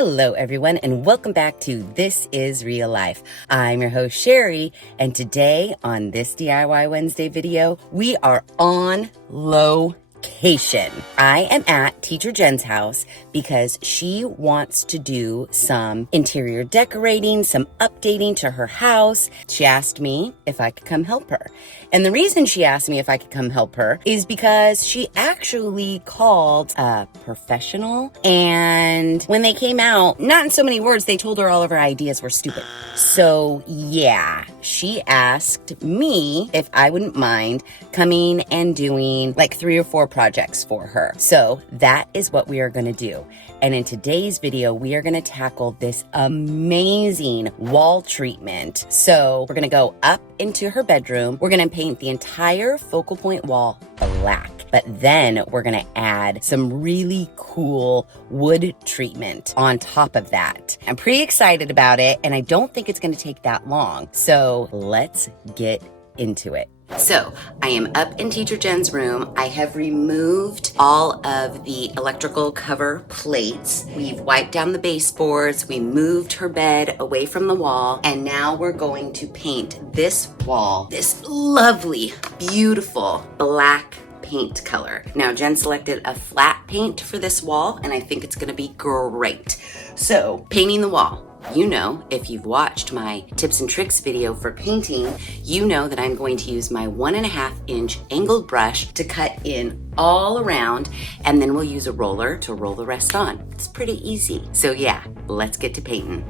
Hello, everyone, and welcome back to This Is Real Life. I'm your host, Sheri, and today on this DIY Wednesday video, we are on location. I am at Teacher Jen's house because she wants to do some interior decorating, some updating to her house. She asked me if I could come help her. And the reason she asked me if I could come help her is because she actually called a professional, and when they came out, not in so many words, they told her all of her ideas were stupid. So yeah, she asked me if I wouldn't mind coming and doing like 3 or 4 projects for her. So that is what we are going to do. And in today's video, we are going to tackle this amazing wall treatment. So we're going to go up into her bedroom. We're going to paint the entire focal point wall black. But then we're going to add some really cool wood treatment on top of that. I'm pretty excited about it, and I don't think it's going to take that long. So let's get into it. So I am up in Teacher Jen's room. I have removed all of the electrical cover plates. We've wiped down the baseboards. We moved her bed away from the wall. And now we're going to paint this wall, this lovely, beautiful black paint color. Now Jen selected a flat paint for this wall, and I think it's gonna be great. So painting the wall. You know, if you've watched my tips and tricks video for painting, you know that I'm going to use my 1.5-inch angled brush to cut in all around, and then we'll use a roller to roll the rest on. It's pretty easy. So yeah, let's get to painting.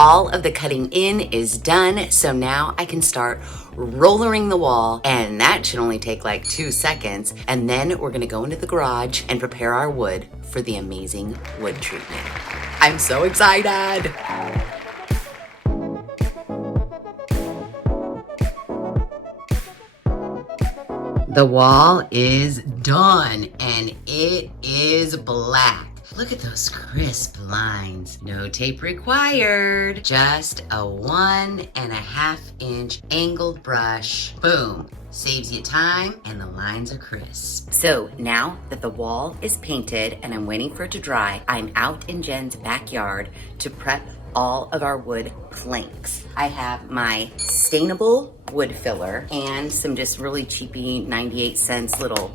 All of the cutting in is done, so now I can start rollering the wall, and that should only take like 2 seconds. And then we're gonna go into the garage and prepare our wood for the amazing wood treatment. I'm so excited! The wall is done, and it is black. Look at those crisp lines. No tape required. Just a 1.5-inch angled brush. Boom. Saves you time, and the lines are crisp. So now that the wall is painted and I'm waiting for it to dry, I'm out in Jen's backyard to prep all of our wood planks. I have my stainable wood filler and some just really cheapy 98-cent little.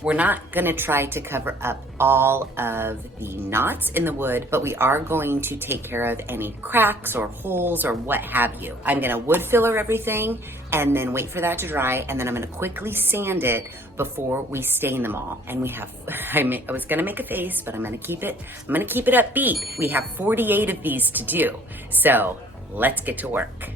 We're not gonna try to cover up all of the knots in the wood, but we are going to take care of any cracks or holes or what have you. I'm gonna wood filler everything and then wait for that to dry, and then I'm gonna quickly sand it before we stain them all. And we have, I was gonna make a face, but I'm gonna keep it upbeat. We have 48 of these to do, so let's get to work.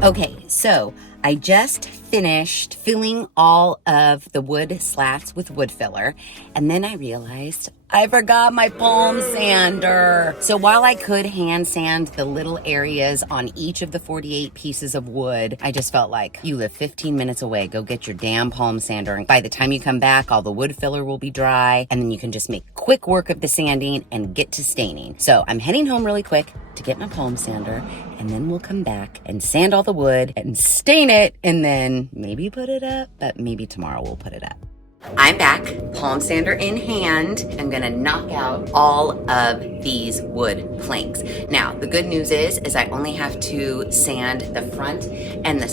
Okay, so I just finished filling all of the wood slats with wood filler, and then I realized I forgot my palm sander. So while I could hand sand the little areas on each of the 48 pieces of wood, I just felt like, you live 15 minutes away, go get your damn palm sander. And by the time you come back, all the wood filler will be dry, and then you can just make quick work of the sanding and get to staining. So I'm heading home really quick to get my palm sander, and then we'll come back and sand all the wood and stain it, and then maybe put it up, but maybe tomorrow we'll put it up. I'm back, palm sander in hand. I'm gonna knock out all of these wood planks. Now, the good news is I only have to sand the front and the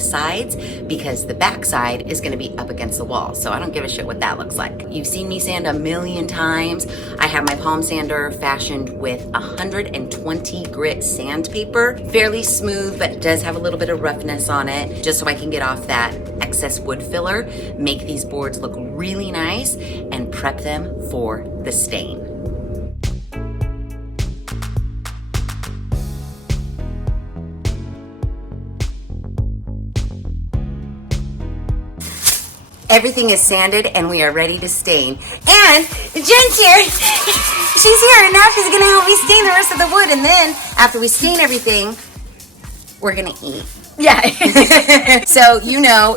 sides, because the back side is gonna be up against the wall. So I don't give a shit what that looks like. You've seen me sand a million times. I have my palm sander fashioned with 120 grit sandpaper. Fairly smooth, but it does have a little bit of roughness on it, just so I can get off that excess wood filler, make these boards look really nice, and prep them for the stain. Everything is sanded and we are ready to stain. And Jen's here. She's here and now she's gonna help me stain the rest of the wood. And then after we stain everything, we're gonna eat. Yeah. So,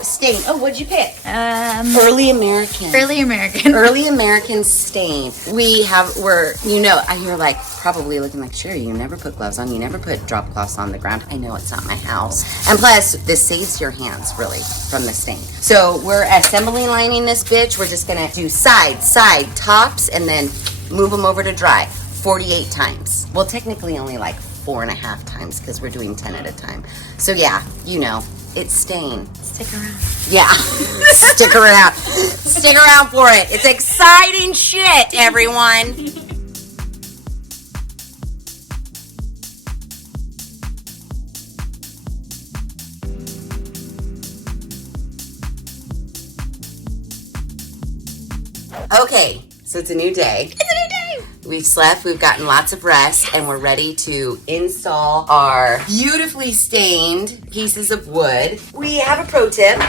stain. Oh, what'd you pick? Early American. Early American stain. You're like probably looking like, Sheri, you never put gloves on. You never put drop cloths on the ground. I know it's not my house. And plus, this saves your hands, really, from the stain. So, we're assembly lining this bitch. We're just gonna do side, tops, and then move them over to dry 48 times. Well, technically only like 4.5 times because we're doing 10 at a time. So yeah, it's stain. Stick around. Yeah, stick around. Stick around for it. It's exciting shit, everyone. Okay, so it's a new day. We've slept, we've gotten lots of rest, and we're ready to install our beautifully stained pieces of wood. We have a pro tip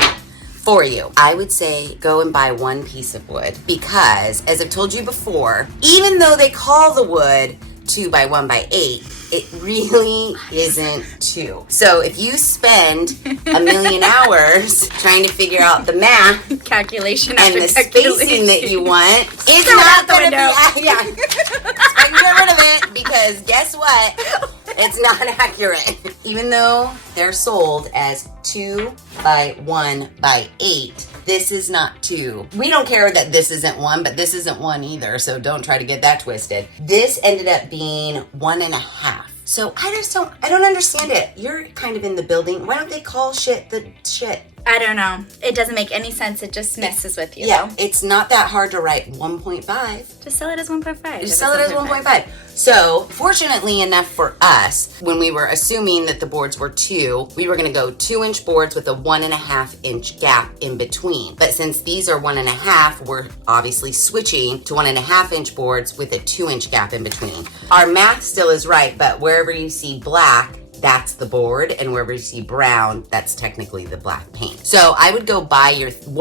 for you. I would say go and buy one piece of wood because, as I've told you before, even though they call the wood 2 by 1 by 8, it really isn't 2. So if you spend a million hours trying to figure out the math calculation and the spacing that you want, it's not going to be get rid of it because guess what? It's not accurate. Even though they're sold as 2 by 1 by 8, this is not 2. We don't care that this isn't 1, but this isn't 1 either, so don't try to get that twisted. This ended up being 1.5. So I don't understand it. You're kind of in the building. Why don't they call shit the shit? I don't know. It doesn't make any sense. It just messes with you. Yeah, it's not that hard to write 1.5. Just sell it as 1.5. Just sell it as 1.5. So, fortunately enough for us, when we were assuming that the boards were 2, we were going to go 2-inch boards with a 1.5-inch gap in between. But since these are 1.5, we're obviously switching to 1.5-inch boards with a 2-inch gap in between. Our math still is right, but wherever you see black, that's the board, and wherever you see brown, that's technically the black paint. So I would go buy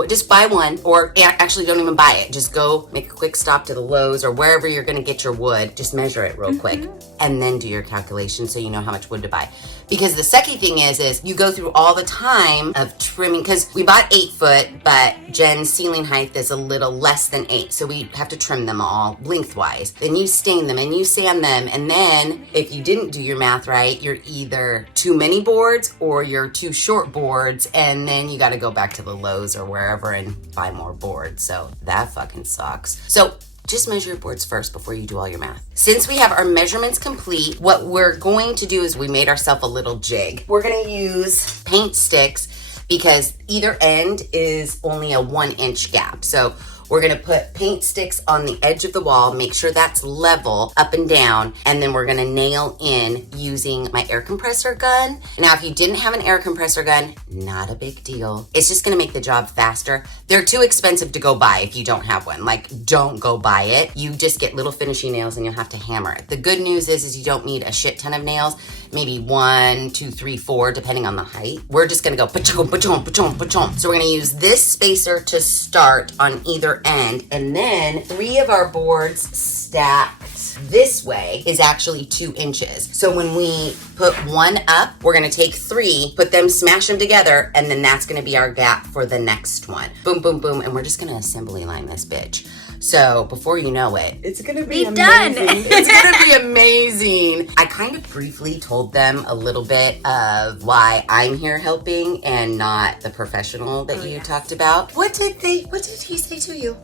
just buy one, or actually don't even buy it. Just go make a quick stop to the Lowe's or wherever you're gonna get your wood. Just measure it real quick and then do your calculation so you know how much wood to buy. Because the second thing is you go through all the time of trimming, because we bought 8 foot, but Jen's ceiling height is a little less than 8, so we have to trim them all lengthwise. Then you stain them and you sand them, and then if you didn't do your math right, you're either too many boards or you're too short boards, and then you got to go back to the Lowe's or wherever and buy more boards. So that fucking sucks. So just measure your boards first before you do all your math. Since we have our measurements complete, what we're going to do is we made ourselves a little jig. We're gonna use paint sticks because either end is only a 1-inch gap. So we're gonna put paint sticks on the edge of the wall, make sure that's level up and down, and then we're gonna nail in using my air compressor gun. Now, if you didn't have an air compressor gun, not a big deal. It's just gonna make the job faster. They're too expensive to go buy if you don't have one. Like, don't go buy it. You just get little finishing nails and you'll have to hammer it. The good news is you don't need a shit ton of nails. Maybe 1, 2, 3, 4, depending on the height. We're just gonna go pa-chom, pa-chom, pa-chom, pa-chom. So we're gonna use this spacer to start on either end, and then 3 of our boards stacked this way is actually 2 inches. So when we put 1 up, we're gonna take 3, put them, smash them together, and then that's gonna be our gap for the next one. Boom, boom, boom, and we're just gonna assembly line this bitch. So before you know it, it's gonna be amazing. Done. It's gonna be amazing. I kind of briefly told them a little bit of why I'm here helping and not the professional that you talked about. What did he say to you?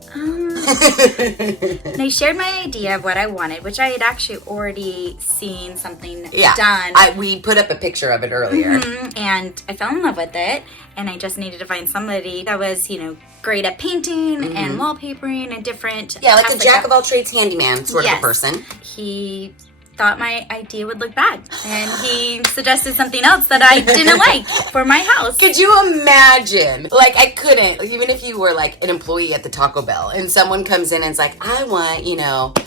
They shared my idea of what I wanted, which I had actually already seen something Yeah, done. we put up a picture of it earlier. And I fell in love with it, and I just needed to find somebody that was, great at painting and wallpapering and different. Yeah, like a jack of all trades handyman sort of a person. He thought my idea would look bad, and he suggested something else that I didn't like for my house. Could you imagine? Like, I couldn't, even if you were like an employee at the Taco Bell and someone comes in and is like, I want,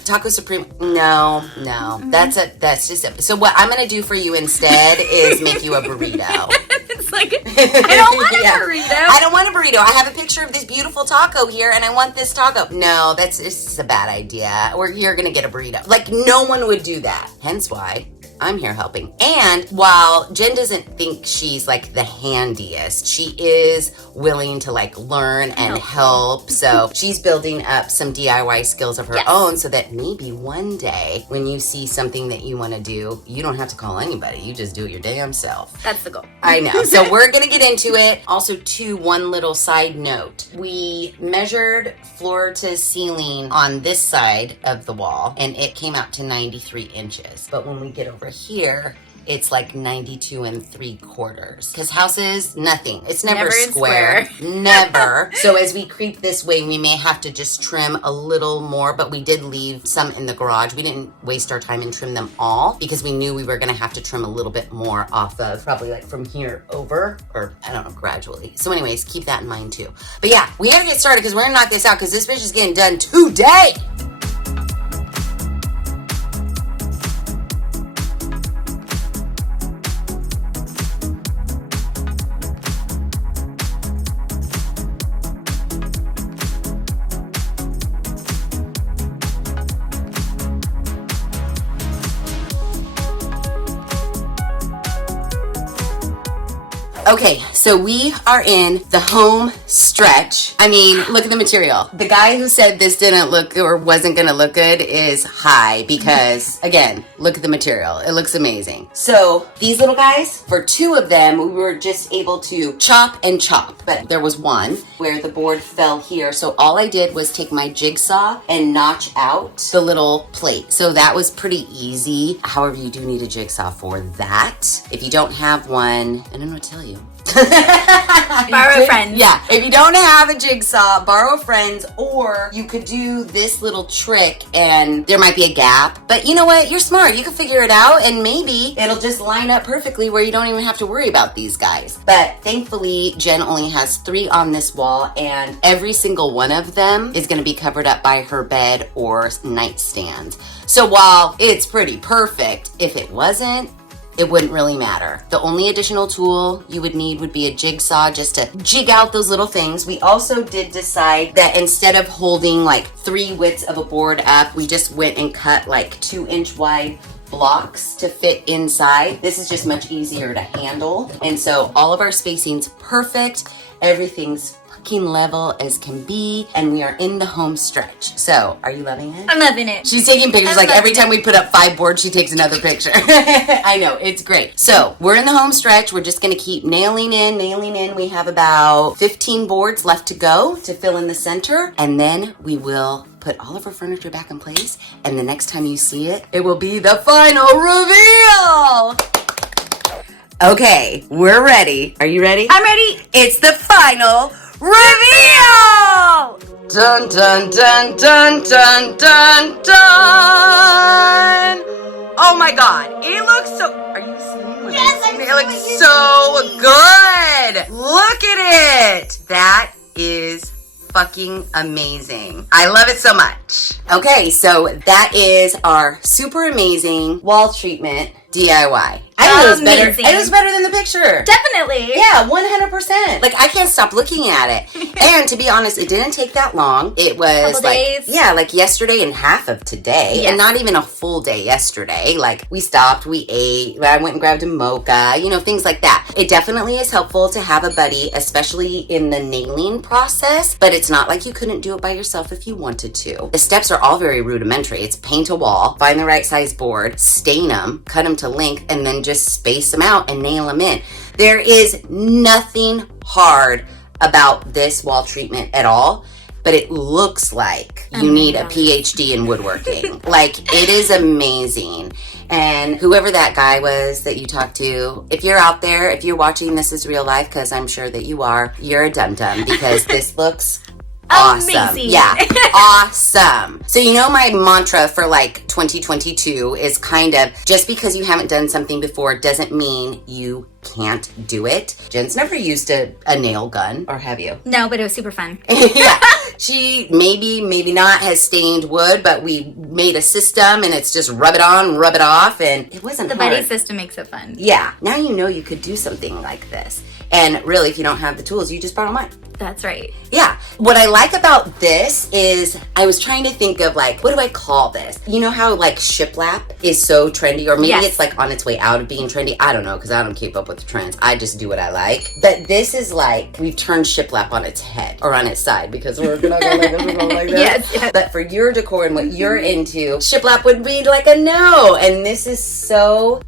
Taco Supreme. No, that's just it. So what I'm going to do for you instead is make you a burrito. Like, I don't want a burrito. I don't want a burrito. I have a picture of this beautiful taco here, and I want this taco. No, it's a bad idea. Or you're gonna get a burrito. Like, no one would do that. Hence why I'm here helping. And while Jen doesn't think she's like the handiest, she is willing to like learn and help. So she's building up some DIY skills of her own so that maybe one day when you see something that you want to do, you don't have to call anybody. You just do it your damn self. That's the goal. I know. So we're going to get into it. Also, one little side note. We measured floor to ceiling on this side of the wall, and it came out to 93 inches. But when we get over here, it's like 92 3/4. Because houses, nothing. It's never square. Never. So as we creep this way, we may have to just trim a little more, but we did leave some in the garage. We didn't waste our time and trim them all because we knew we were going to have to trim a little bit more off of probably like from here over, or I don't know, gradually. So anyways, keep that in mind too. But yeah, we got to get started because we're going to knock this out because this bitch is getting done today. Okay, so we are in the home stretch. I mean, look at the material. The guy who said this didn't look or wasn't gonna look good is high because, again, look at the material. It looks amazing. So these little guys, for 2 of them, we were just able to chop and chop. But there was one where the board fell here. So all I did was take my jigsaw and notch out the little plate. So that was pretty easy. However, you do need a jigsaw for that. If you don't have one, I don't know what to tell you. Borrow a friend. Yeah, if you don't have a jigsaw, borrow a friend's, or you could do this little trick and there might be a gap. But you know what? You're smart. You can figure it out and maybe it'll just line up perfectly where you don't even have to worry about these guys. But thankfully, Jen only has 3 on this wall and every single one of them is going to be covered up by her bed or nightstand. So while it's pretty perfect, if it wasn't, it wouldn't really matter. The only additional tool you would need would be a jigsaw just to jig out those little things. We also did decide that instead of holding like 3 widths of a board up, we just went and cut like 2-inch wide blocks to fit inside. This is just much easier to handle. And so all of our spacing's perfect. Everything's level as can be, and we are in the home stretch. So, are you loving it? I'm loving it. She's taking pictures. Like every time we put up 5 boards, she takes another picture. I know, it's great. So, we're in the home stretch. We're just going to keep nailing in. We have about 15 boards left to go to fill in the center, and then we will put all of our furniture back in place, and the next time you see it, it will be the final reveal! Okay, we're ready. Are you ready? I'm ready. It's the final reveal! Dun dun dun dun dun dun dun! Oh my god, it looks so. Are you seeing? Yes, I'm it looks so good. Look at it. That is fucking amazing. I love it so much. Okay, so that is our super amazing wall treatment DIY. It was better than the picture. Definitely. Yeah, 100%. Like, I can't stop looking at it. And to be honest, it didn't take that long. It was couple days. Yeah, like yesterday and half of today. Yes. And not even a full day yesterday. Like, we stopped, we ate, I went and grabbed a mocha, you know, things like that. It definitely is helpful to have a buddy, especially in the nailing process, but it's not like you couldn't do it by yourself if you wanted to. The steps are all very rudimentary. It's paint a wall, find the right size board, stain them, cut them to length, and then just space them out and nail them in. There is nothing hard about this wall treatment at all, but it looks like you need a PhD in woodworking. Like, it is amazing. And whoever that guy was that you talked to, if you're out there, if you're watching This Is Real Life, because I'm sure that you are, you're a dum-dum because this looks awesome. Amazing. Yeah, awesome. So you know my mantra for like 2022 is kind of, just because you haven't done something before doesn't mean you can't do it. Jen's never used a nail gun, or have you? No, but it was super fun. Yeah. She maybe not has stained wood, but we made a system and it's just rub it on, rub it off, and it wasn't hard. The buddy system makes it fun. Yeah. Now you know you could do something like this. And really, if you don't have the tools, you just borrow mine. That's right. Yeah. What I like about this is I was trying to think of like, what do I call this? You know how like shiplap is so trendy, or maybe it's like on its way out of being trendy. I don't know, because I don't keep up with the trends. I just do what I like. But this is like, we've turned shiplap on its head or on its side, because we're not going like this, we're going like this. Yes. But for your decor and what you're into, shiplap would be like a no. And this is so,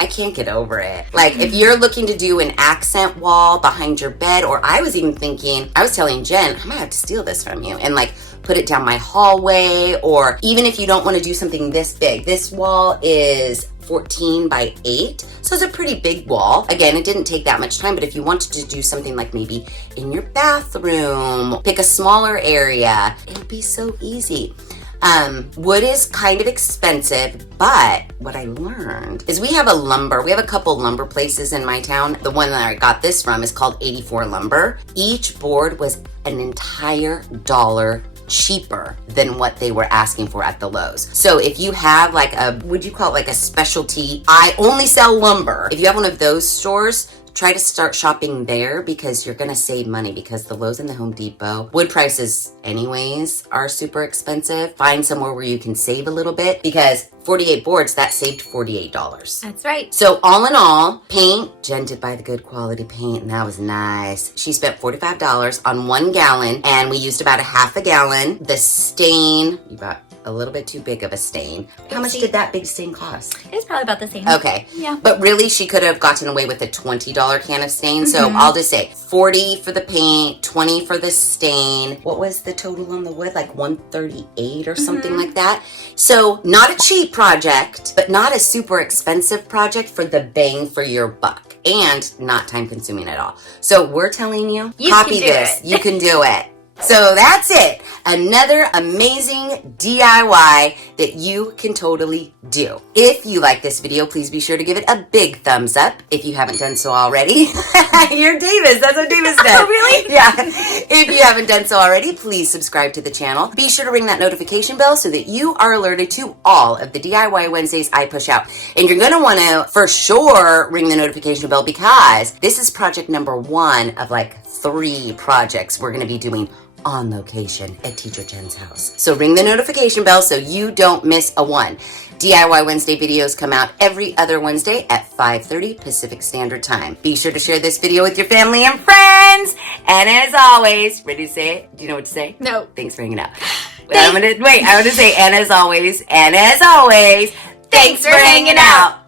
I can't get over it. Like, if you're looking to do an accent wall behind your bed, or I was even thinking, I was telling Jen, I might have to steal this from you and like put it down my hallway, or even if you don't want to do something this big. This wall is 14 by 8, so it's a pretty big wall. Again, it didn't take that much time, but if you wanted to do something like maybe in your bathroom, pick a smaller area, it'd be so easy. Wood is kind of expensive, but what I learned is we have a couple lumber places in my town. The one that I got this from is called 84 Lumber. Each board was an entire $1 cheaper than what they were asking for at the Lowe's. So if you have like would you call it like a specialty, I only sell lumber. If you have one of those stores, try to start shopping there, because you're gonna save money, because the Lowe's and the Home Depot, wood prices anyways are super expensive. Find somewhere where you can save a little bit, because 48 boards, that saved $48. That's right. So all in all, paint, Jen did buy the good quality paint, and that was nice. She spent $45 on 1 gallon, and we used about a half a gallon. The stain, you bought a little bit too big of a stain. How much did that big stain cost? It was probably about the same. Okay. Yeah. But really, she could have gotten away with a $20 can of stain. So I'll just say 40 for the paint, 20 for the stain. What was the total on the wood? Like 138 or something like that. So not a cheap project, but not a super expensive project for the bang for your buck, and not time consuming at all. So we're telling you, copy this. You can do it. So that's it. Another amazing DIY that you can totally do. If you like this video, please be sure to give it a big thumbs up if you haven't done so already. You're Davis. That's what Davis does. Oh, really? Yeah. If you haven't done so already, please subscribe to the channel. Be sure to ring that notification bell so that you are alerted to all of the DIY Wednesdays I push out. And you're going to want to, for sure, ring the notification bell, because this is project number 1 of like 3 projects we're going to be doing on location at Teacher Jen's house. So ring the notification bell so you don't miss a one. DIY Wednesday videos come out every other Wednesday at 5:30 Pacific Standard Time. Be sure to share this video with your family and friends. And as always, ready to say it? Do you know what to say? No. Thanks for hanging out. I'm going to say, and as always, thanks for hanging out.